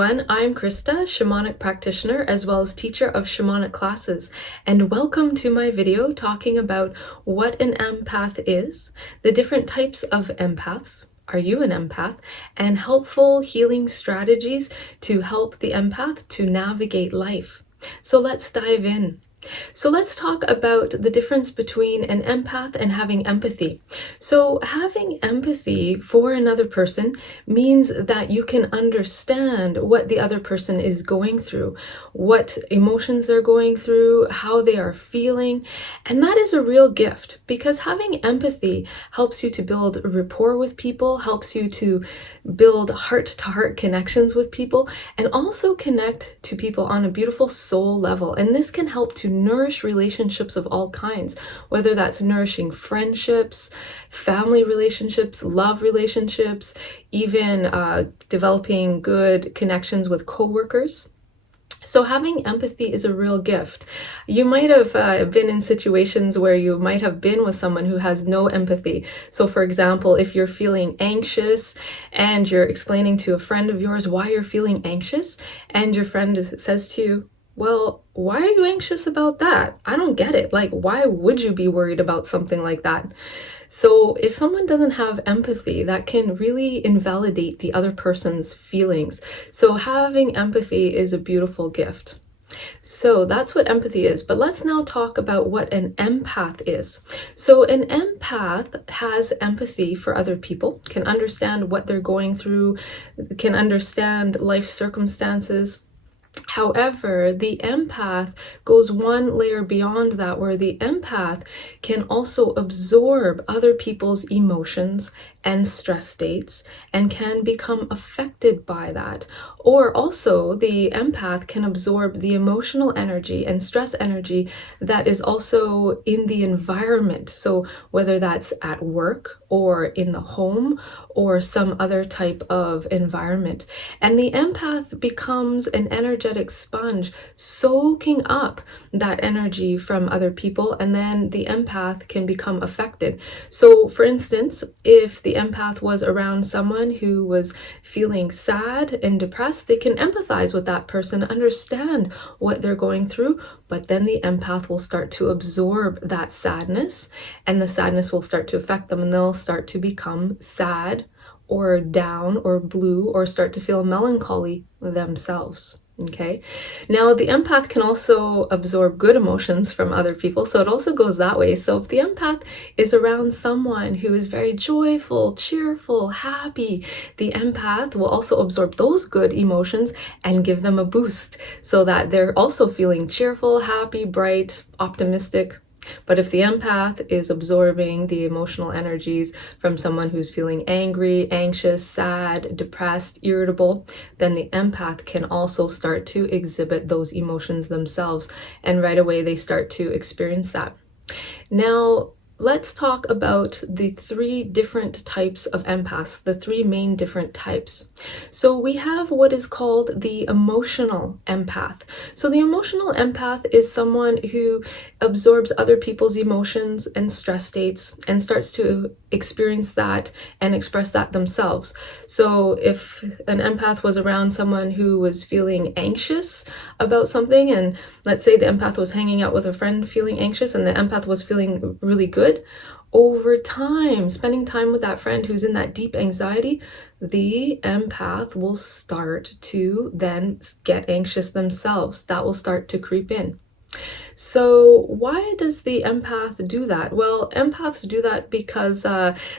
everyone, I'm Christa, Shamanic practitioner as well as teacher of Shamanic classes, and welcome to my video talking about what an empath is, the different types of empaths, are you an empath, and helpful healing strategies to help the empath to navigate life. So let's dive in. So let's talk about the difference between an empath and having empathy. So having empathy for another person means that you can understand what the other person is going through, what emotions they're going through, how they are feeling. And that is a real gift because having empathy helps you to build rapport with people, helps you to build heart-to-heart connections with people, and also connect to people on a beautiful soul level. And this can help to nourish relationships of all kinds, whether that's nourishing friendships, family relationships, love relationships, even developing good connections with coworkers. So having empathy is a real gift. You might have been in situations where you might have been with someone who has no empathy. So for example, if you're feeling anxious and you're explaining to a friend of yours why you're feeling anxious, and your friend says to you, well, why are you anxious about that? I don't get it. Like, why would you be worried about something like that? So if someone doesn't have empathy, that can really invalidate the other person's feelings. So having empathy is a beautiful gift. So that's what empathy is. But let's now talk about what an empath is. So an empath has empathy for other people, can understand what they're going through, can understand life circumstances. However, the empath goes one layer beyond that, where the empath can also absorb other people's emotions and stress states and can become affected by that. Or also the empath can absorb the emotional energy and stress energy that is also in the environment. So whether that's at work or in the home or some other type of environment. And the empath becomes an energetic sponge, soaking up that energy from other people, and then the empath can become affected. So for instance, if the empath was around someone who was feeling sad and depressed, they can empathize with that person, understand what they're going through, but then the empath will start to absorb that sadness, and the sadness will start to affect them, and they'll start to become sad or down or blue or start to feel melancholy themselves. Okay, now the empath can also absorb good emotions from other people, so it also goes that way. So if the empath is around someone who is very joyful, cheerful, happy, the empath will also absorb those good emotions and give them a boost so that they're also feeling cheerful, happy, bright, optimistic. But if the empath is absorbing the emotional energies from someone who's feeling angry, anxious, sad, depressed, irritable, then the empath can also start to exhibit those emotions themselves. And right away, they start to experience that. Now, let's talk about the three different types of empaths, the three main different types. So we have what is called the emotional empath. So the emotional empath is someone who absorbs other people's emotions and stress states and starts to experience that and express that themselves. So if an empath was around someone who was feeling anxious about something, and let's say the empath was hanging out with a friend feeling anxious and the empath was feeling really good, over time, spending time with that friend who's in that deep anxiety, the empath will start to then get anxious themselves. That will start to creep in. So why does the empath do that? Well, empaths do that because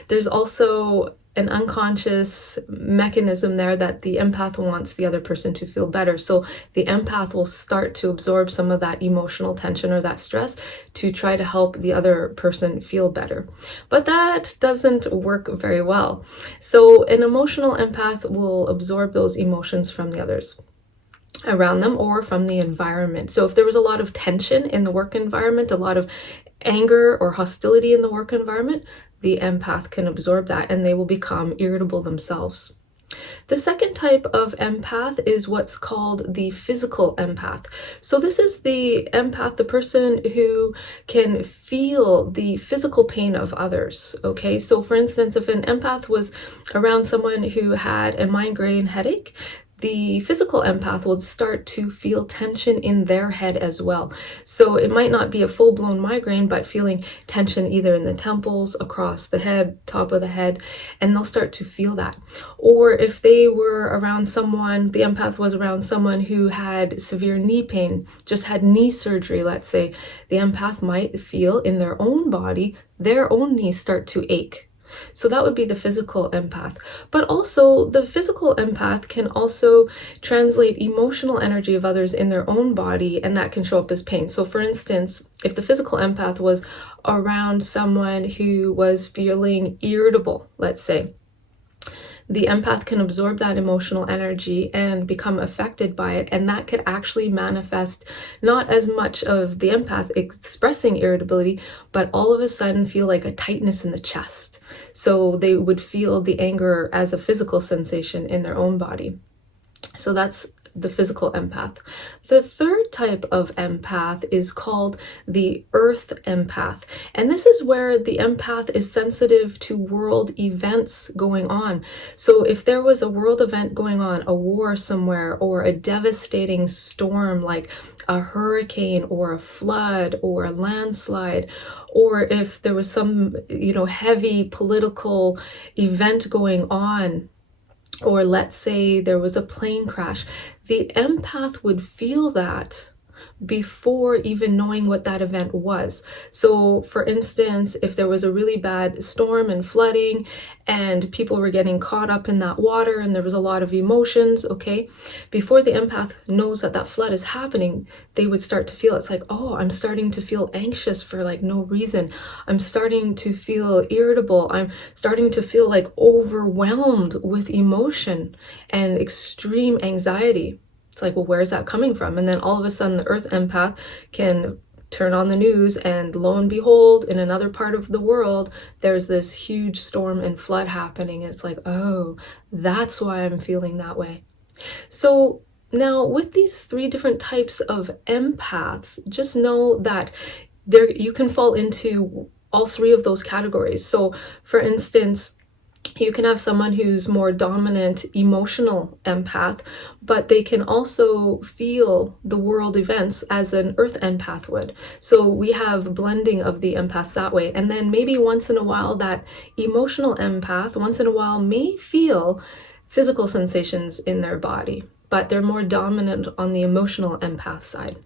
there's also an unconscious mechanism there that the empath wants the other person to feel better. So the empath will start to absorb some of that emotional tension or that stress to try to help the other person feel better. But that doesn't work very well. So an emotional empath will absorb those emotions from the others around them or from the environment. So if there was a lot of tension in the work environment, a lot of anger or hostility in the work environment, the empath can absorb that and they will become irritable themselves. The second type of empath is what's called the physical empath. So this is the empath, the person who can feel the physical pain of others. Okay, so for instance, if an empath was around someone who had a migraine headache, the physical empath will start to feel tension in their head as well. So it might not be a full-blown migraine, but feeling tension either in the temples, across the head, top of the head, and they'll start to feel that. Or if they were around someone, the empath was around someone who had severe knee pain, just had knee surgery, let's say, the empath might feel in their own body, their own knees start to ache. So that would be the physical empath. But also the physical empath can also translate emotional energy of others in their own body, and that can show up as pain. So for instance, if the physical empath was around someone who was feeling irritable, let's say, the empath can absorb that emotional energy and become affected by it, and that could actually manifest not as much of the empath expressing irritability, but all of a sudden feel like a tightness in the chest. So they would feel the anger as a physical sensation in their own body. So that's the physical empath. The third type of empath is called the earth empath. And this is where the empath is sensitive to world events going on. So if there was a world event going on, a war somewhere, or a devastating storm like a hurricane or a flood or a landslide, or if there was some, heavy political event going on, or let's say there was a plane crash, the empath would feel that before even knowing what that event was. So for instance, if there was a really bad storm and flooding and people were getting caught up in that water and there was a lot of emotions, okay, before the empath knows that that flood is happening, they would start to feel, it's like, oh, I'm starting to feel anxious for like no reason. I'm starting to feel irritable. I'm starting to feel like overwhelmed with emotion and extreme anxiety. It's like, well, where's that coming from? And then all of a sudden the earth empath can turn on the news and lo and behold, in another part of the world, there's this huge storm and flood happening. It's like, oh, that's why I'm feeling that way. So now with these three different types of empaths, just know that you can fall into all three of those categories. So for instance, you can have someone who's more dominant emotional empath, but they can also feel the world events as an earth empath would. So we have blending of the empaths that way. And then maybe once in a while that emotional empath, once in a while may feel physical sensations in their body, but they're more dominant on the emotional empath side.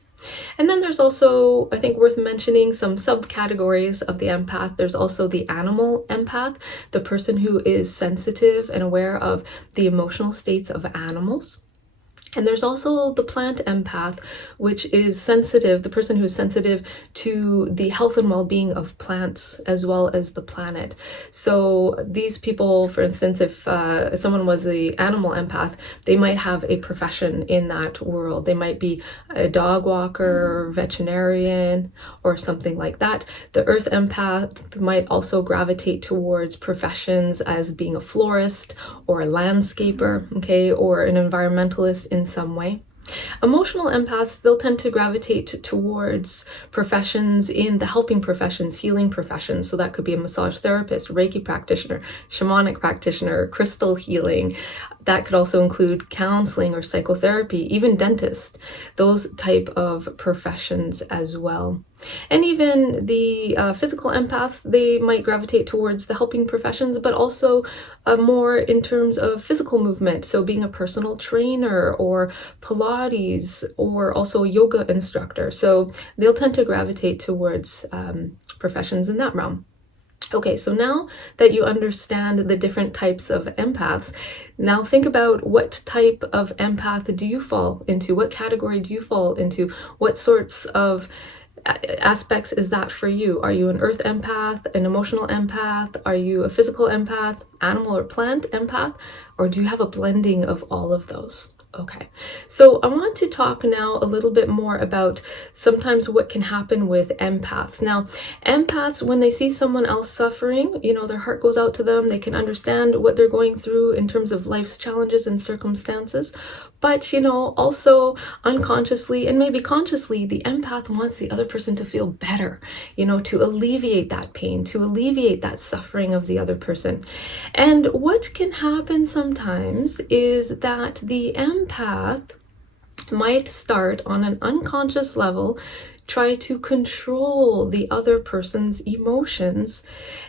And then there's also, I think worth mentioning, some subcategories of the empath. There's also the animal empath, the person who is sensitive and aware of the emotional states of animals. And there's also the plant empath, which is sensitive, the person who's sensitive to the health and well-being of plants as well as the planet. So these people, for instance, if someone was the animal empath, they might have a profession in that world. They might be a dog walker, veterinarian, or something like that. The earth empath might also gravitate towards professions as being a florist or a landscaper, okay, or an environmentalist in some way. Emotional empaths, they'll tend to gravitate towards professions in the helping professions, healing professions. So that could be a massage therapist, Reiki practitioner, shamanic practitioner, crystal healing. That could also include counseling or psychotherapy, even dentist, those type of professions as well. And even the physical empaths, they might gravitate towards the helping professions, but also more in terms of physical movement. So being a personal trainer or Pilates or also a yoga instructor. So they'll tend to gravitate towards professions in that realm. Okay, so now that you understand the different types of empaths, now think about what type of empath do you fall into? What category do you fall into? What sorts of aspects is that for you? Are you an earth empath, an emotional empath? Are you a physical empath, animal or plant empath? Or do you have a blending of all of those? Okay, so I want to talk now a little bit more about sometimes what can happen with empaths. Now, empaths, when they see someone else suffering, their heart goes out to them. They can understand what they're going through in terms of life's challenges and circumstances. But, also unconsciously and maybe consciously, the empath wants the other person to feel better, to alleviate that pain, to alleviate that suffering of the other person. And what can happen sometimes is that the empath might start on an unconscious level, try to control the other person's emotions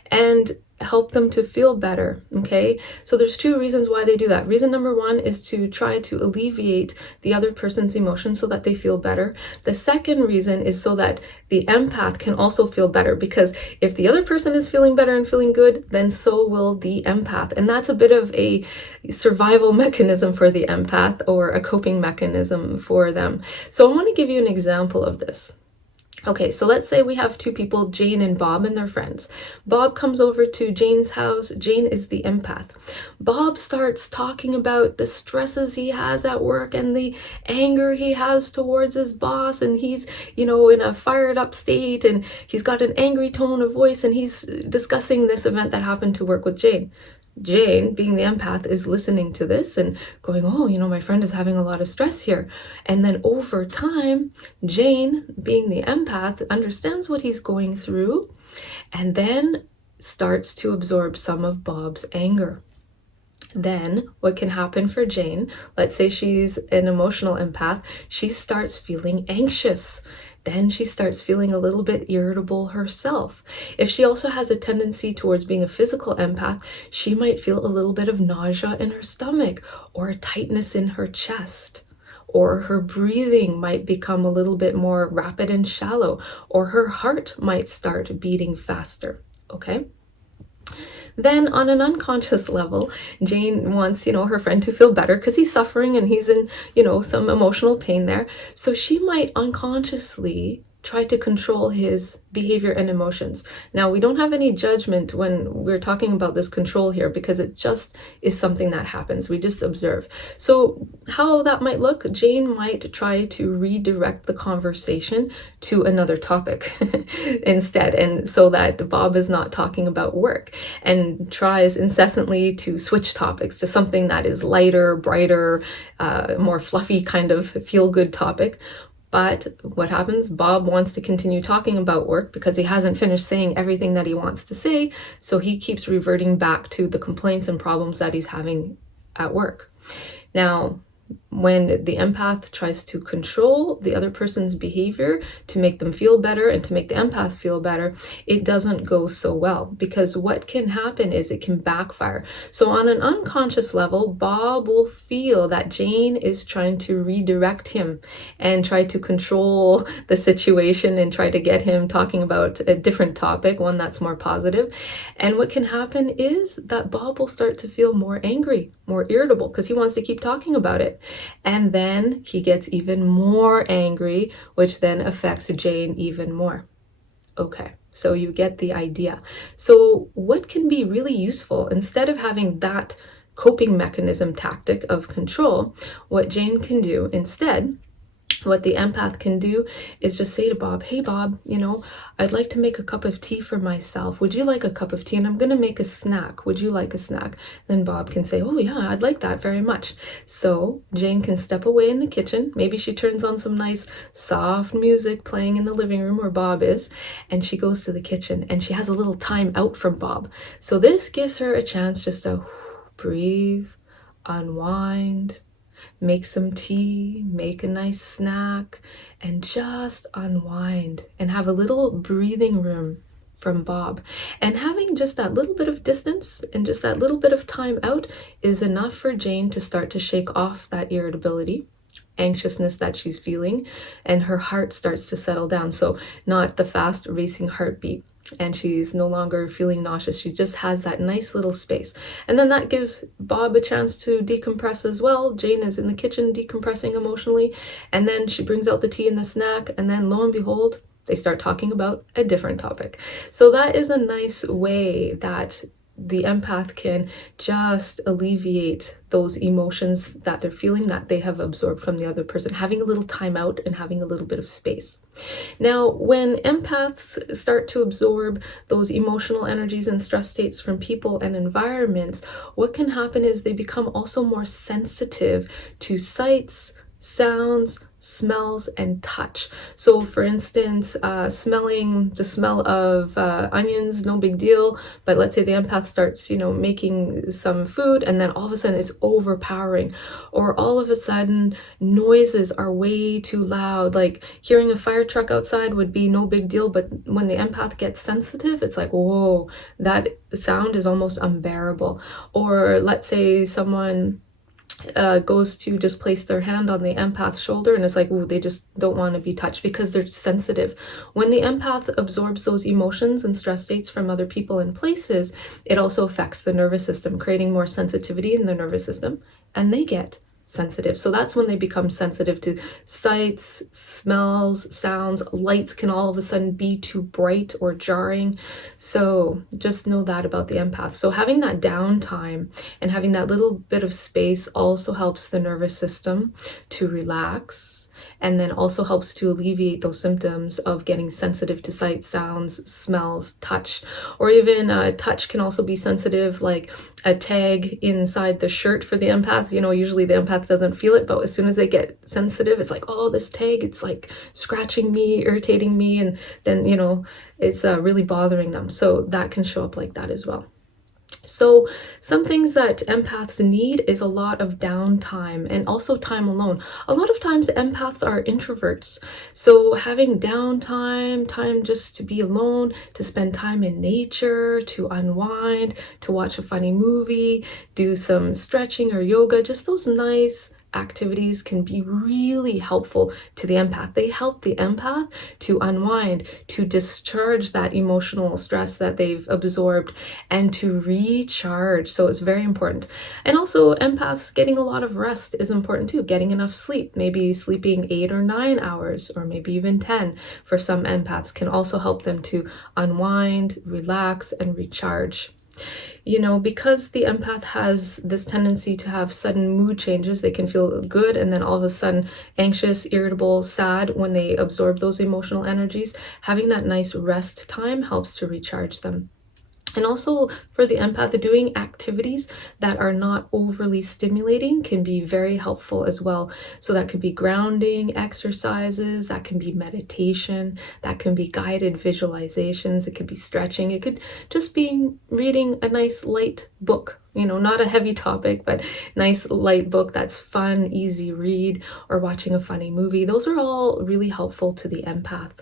and help them to feel better. Okay, so there's two reasons why they do that. Reason number one is to try to alleviate the other person's emotions so that they feel better. The second reason is so that the empath can also feel better, because if the other person is feeling better and feeling good, then so will the empath. And that's a bit of a survival mechanism for the empath, or a coping mechanism for them. So I want to give you an example of this. Okay, so let's say we have two people, Jane and Bob, and they're friends. Bob comes over to Jane's house. Jane is the empath. Bob starts talking about the stresses he has at work and the anger he has towards his boss, and he's, in a fired up state, and he's got an angry tone of voice, and he's discussing this event that happened to work with Jane. Jane, being the empath, is listening to this and going, oh, my friend is having a lot of stress here. And then over time, Jane, being the empath, understands what he's going through and then starts to absorb some of Bob's anger. Then what can happen for Jane, let's say she's an emotional empath, she starts feeling anxious. Then she starts feeling a little bit irritable herself. If she also has a tendency towards being a physical empath, she might feel a little bit of nausea in her stomach, or a tightness in her chest, or her breathing might become a little bit more rapid and shallow, or her heart might start beating faster. Okay? Then on an unconscious level, Jane wants, her friend to feel better because he's suffering and he's in, some emotional pain there. So she might unconsciously try to control his behavior and emotions. Now, we don't have any judgment when we're talking about this control here, because it just is something that happens. We just observe. So how that might look, Jane might try to redirect the conversation to another topic instead, and so that Bob is not talking about work, and tries incessantly to switch topics to something that is lighter, brighter, more fluffy kind of feel-good topic. But what happens? Bob wants to continue talking about work because he hasn't finished saying everything that he wants to say. So he keeps reverting back to the complaints and problems that he's having at work. Now, when the empath tries to control the other person's behavior to make them feel better and to make the empath feel better, it doesn't go so well, because what can happen is it can backfire. So on an unconscious level, Bob will feel that Jane is trying to redirect him and try to control the situation and try to get him talking about a different topic, one that's more positive. And what can happen is that Bob will start to feel more angry, more irritable, because he wants to keep talking about it. And then he gets even more angry, which then affects Jane even more. Okay, so you get the idea. So what can be really useful, instead of having that coping mechanism tactic of control, what Jane can do instead, what the empath can do, is just say to Bob, hey Bob, I'd like to make a cup of tea for myself. Would you like a cup of tea? And I'm going to make a snack. Would you like a snack? Then Bob can say, oh yeah, I'd like that very much. So Jane can step away in the kitchen. Maybe she turns on some nice soft music playing in the living room where Bob is, and she goes to the kitchen and she has a little time out from Bob. So this gives her a chance just to breathe, unwind, make some tea, make a nice snack, and just unwind and have a little breathing room from Bob. And having just that little bit of distance and just that little bit of time out is enough for Jane to start to shake off that irritability, anxiousness that she's feeling, and her heart starts to settle down. So not the fast racing heartbeat, and she's no longer feeling nauseous. She just has that nice little space. And then that gives Bob a chance to decompress as well. Jane is in the kitchen decompressing emotionally, and then she brings out the tea and the snack, and then lo and behold, they start talking about a different topic. So that is a nice way that the empath can just alleviate those emotions that they're feeling that they have absorbed from the other person, having a little time out and having a little bit of space. Now, when empaths start to absorb those emotional energies and stress states from people and environments, what can happen is they become also more sensitive to sights, sounds, smells, and touch. So for instance, smelling the smell of onions, no big deal, but let's say the empath starts, making some food, and then all of a sudden it's overpowering, or all of a sudden noises are way too loud. Like hearing a fire truck outside would be no big deal, but when the empath gets sensitive, it's like, whoa, that sound is almost unbearable. Or let's say someone goes to just place their hand on the empath's shoulder, and it's like, ooh, they just don't want to be touched because they're sensitive. When the empath absorbs those emotions and stress states from other people and places, it also affects the nervous system, creating more sensitivity in the nervous system, and they get sensitive. So that's when they become sensitive to sights, smells, sounds. Lights can all of a sudden be too bright or jarring. So just know that about the empath. So having that downtime and having that little bit of space also helps the nervous system to relax, and then also helps to alleviate those symptoms of getting sensitive to sight, sounds, smells, touch, or even touch can also be sensitive, like a tag inside the shirt for the empath. Usually the empath doesn't feel it, but as soon as they get sensitive, it's like, oh, this tag, it's like scratching me, irritating me, and then, it's really bothering them. So that can show up like that as well. So some things that empaths need is a lot of downtime and also time alone. A lot of times empaths are introverts. So having downtime, time just to be alone, to spend time in nature, to unwind, to watch a funny movie, do some stretching or yoga, just those nice activities can be really helpful to the empath. They help the empath to unwind, to discharge that emotional stress that they've absorbed, and to recharge. So it's very important. And also empaths getting a lot of rest is important too. Getting enough sleep, maybe sleeping 8 or 9 hours, or maybe even 10 for some empaths, can also help them to unwind, relax, and recharge. Because the empath has this tendency to have sudden mood changes, they can feel good and then all of a sudden anxious, irritable, sad when they absorb those emotional energies. Having that nice rest time helps to recharge them. And also for the empath, doing activities that are not overly stimulating can be very helpful as well. So that could be grounding exercises, that can be meditation, that can be guided visualizations, it could be stretching, it could just be reading a nice light book. Not a heavy topic, but nice light book that's fun, easy read, or watching a funny movie. Those are all really helpful to the empath.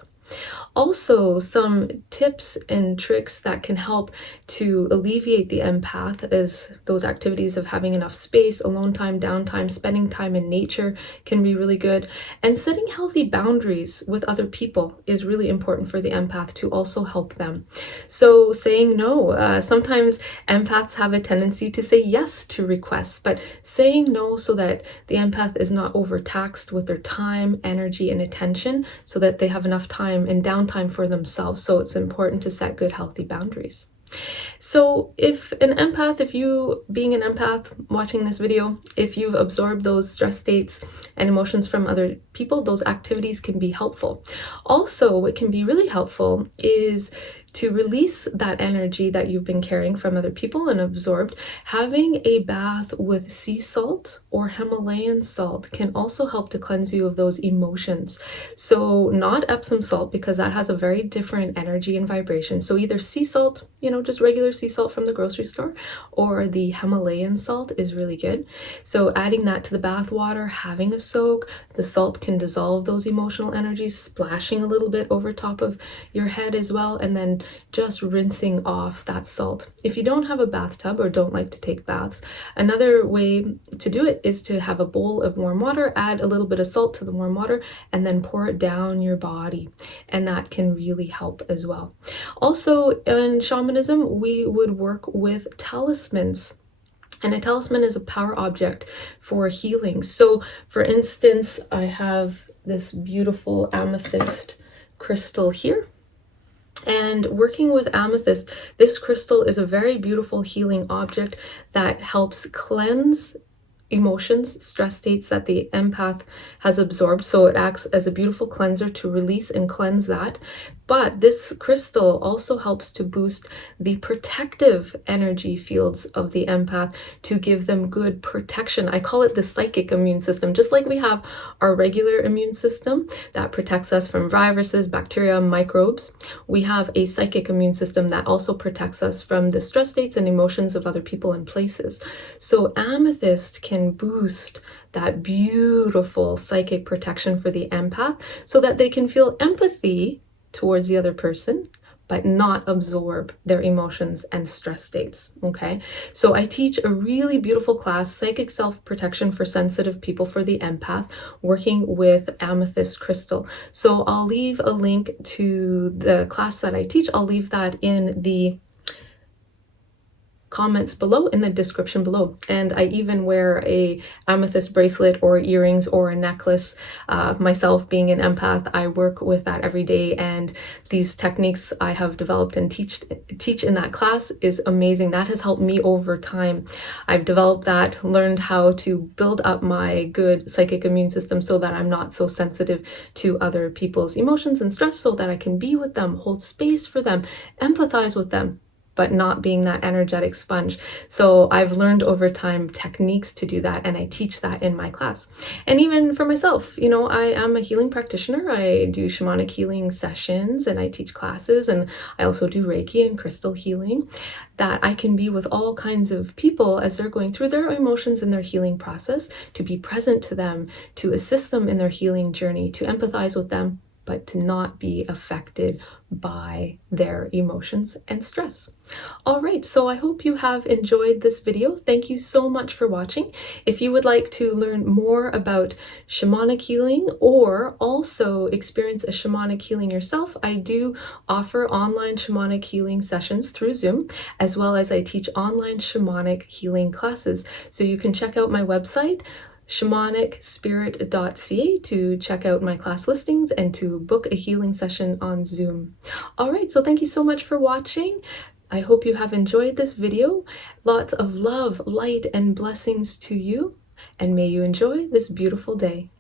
Also, some tips and tricks that can help to alleviate the empath is those activities of having enough space, alone time, downtime, spending time in nature can be really good. And setting healthy boundaries with other people is really important for the empath to also help them. So saying no, sometimes empaths have a tendency to say yes to requests, but saying no so that the empath is not overtaxed with their time, energy, and attention, so that they have enough time and downtime for themselves. So it's important to set good, healthy boundaries. So if you being an empath watching this video, if you've absorbed those stress states and emotions from other people, those activities can be helpful. Also, what can be really helpful is to release that energy that you've been carrying from other people and absorbed. Having a bath with sea salt or Himalayan salt can also help to cleanse you of those emotions. So not Epsom salt, because that has a very different energy and vibration. So either sea salt, just regular sea salt from the grocery store, or the Himalayan salt is really good. So adding that to the bath water, having a soak, the salt can dissolve those emotional energies, splashing a little bit over top of your head as well, and then just rinsing off that salt. If you don't have a bathtub or don't like to take baths, another way to do it is to have a bowl of warm water, add a little bit of salt to the warm water, and then pour it down your body. And that can really help as well. Also, in shamanism, we would work with talismans. And a talisman is a power object for healing. So for instance, I have this beautiful amethyst crystal here. And working with amethyst, this crystal is a very beautiful healing object that helps cleanse emotions, stress states that the empath has absorbed. So it acts as a beautiful cleanser to release and cleanse that. But this crystal also helps to boost the protective energy fields of the empath to give them good protection. I call it the psychic immune system. Just like we have our regular immune system that protects us from viruses, bacteria, microbes, we have a psychic immune system that also protects us from the stress states and emotions of other people and places. So amethyst can boost that beautiful psychic protection for the empath so that they can feel empathy towards the other person, but not absorb their emotions and stress states. Okay, so I teach a really beautiful class, Psychic Self-Protection for Sensitive People for the Empath, working with amethyst crystal. So I'll leave a link to the class that I teach. I'll leave that in the comments below, in the description below. And I even wear a amethyst bracelet or earrings or a necklace. Myself being an empath, I work with that every day, and these techniques I have developed and teach in that class is amazing. That has helped me over time. I've developed that, learned how to build up my good psychic immune system so that I'm not so sensitive to other people's emotions and stress, so that I can be with them, hold space for them, empathize with them, but not being that energetic sponge. So I've learned over time techniques to do that, and I teach that in my class. And even for myself, you know, I am a healing practitioner. I do shamanic healing sessions and I teach classes, and I also do Reiki and crystal healing, that I can be with all kinds of people as they're going through their emotions and their healing process, to be present to them, to assist them in their healing journey, to empathize with them, but to not be affected by their emotions and stress. All right, so I hope you have enjoyed this video. Thank you so much for watching. If you would like to learn more about shamanic healing or also experience a shamanic healing yourself, I do offer online shamanic healing sessions through Zoom, as well as I teach online shamanic healing classes. So you can check out my website, shamanicspirit.ca, to check out my class listings and to book a healing session on Zoom. All right, so thank you so much for watching. I hope you have enjoyed this video. Lots of love, light, and blessings to you, and may you enjoy this beautiful day.